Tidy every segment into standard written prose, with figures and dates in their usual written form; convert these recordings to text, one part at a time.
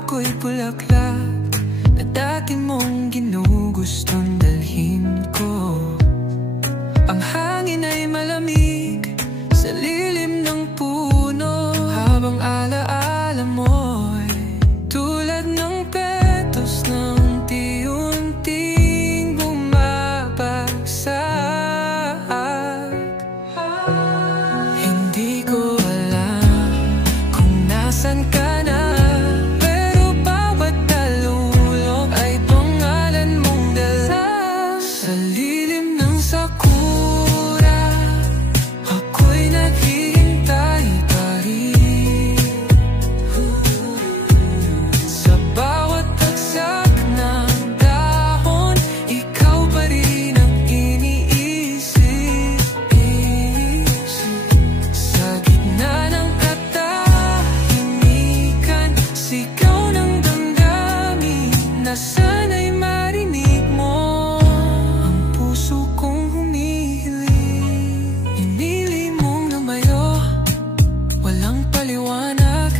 ako'y bulaklak na dati mong ginugustong dalhin ko. Ang hangin ay malamig sa lilim ng puno, habang alaala mo'y tulad ng petos na unti-unting bumabagsak. Hindi ko alam kung nasan ka na, pero bawat talulog ay pangalan mong dala. Sa lilim ng sakura, ako'y naghihintay pa rin. Sa bawat bagsak ng dahon, ikaw pa rin ang iniisip. Sa gitna ng katahimikan, sigaw ng damdamin na sana'y marinig mo. Ang puso kong humihiling, pinili mong lumayo, walang paliwanag,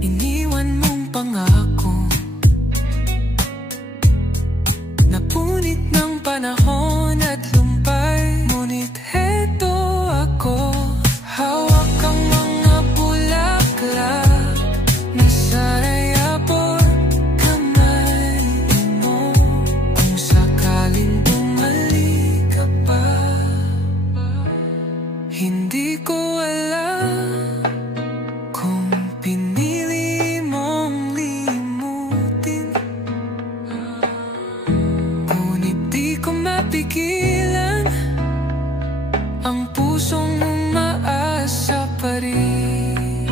iniwan mong pangako. Napunit ng panahon at lumpay, ngunit heto ako. Hawak ang mga bulaklak na sana'y abot kamay mo, kung sakaling bumalik ka pa. Hindi ko alam kung pinili mong limutin, ngunit di ko mapigilan ang pusong umaasa pa rin.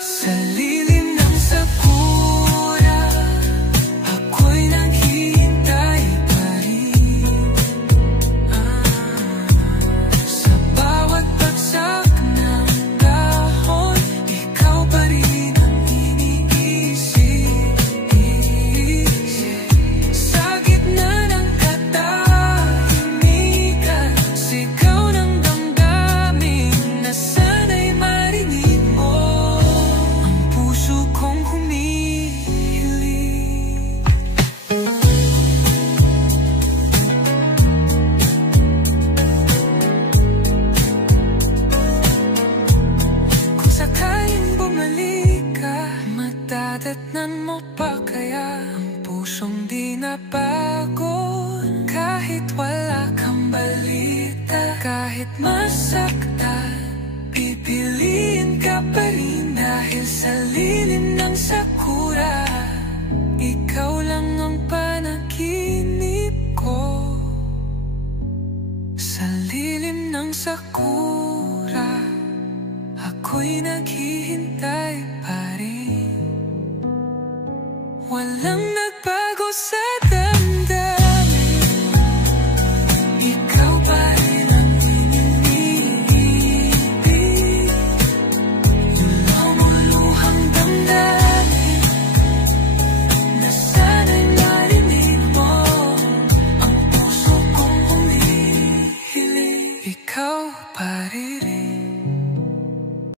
Sa lilim ng sakura, ako'y naghihintay pa rin. Sa bawat bagsak ng dahon, ikaw pa rin ang iniisip. Sa gitna ng katahimikan, sigaw ng damdamin na sana'y marinig mo. Ang puso kong humihiling. Kung sakaling bumalik ka, matadatnan mo pa kaya ang pusong di nabago? Kahit wala kang balita, kahit masaktan, pipiliin ka pa rin. Dahil sa lilim ng sakura, ikaw lang ang panaginip ko. Sa lilim ng sakura, ako'y naghihintay pa rin. Walang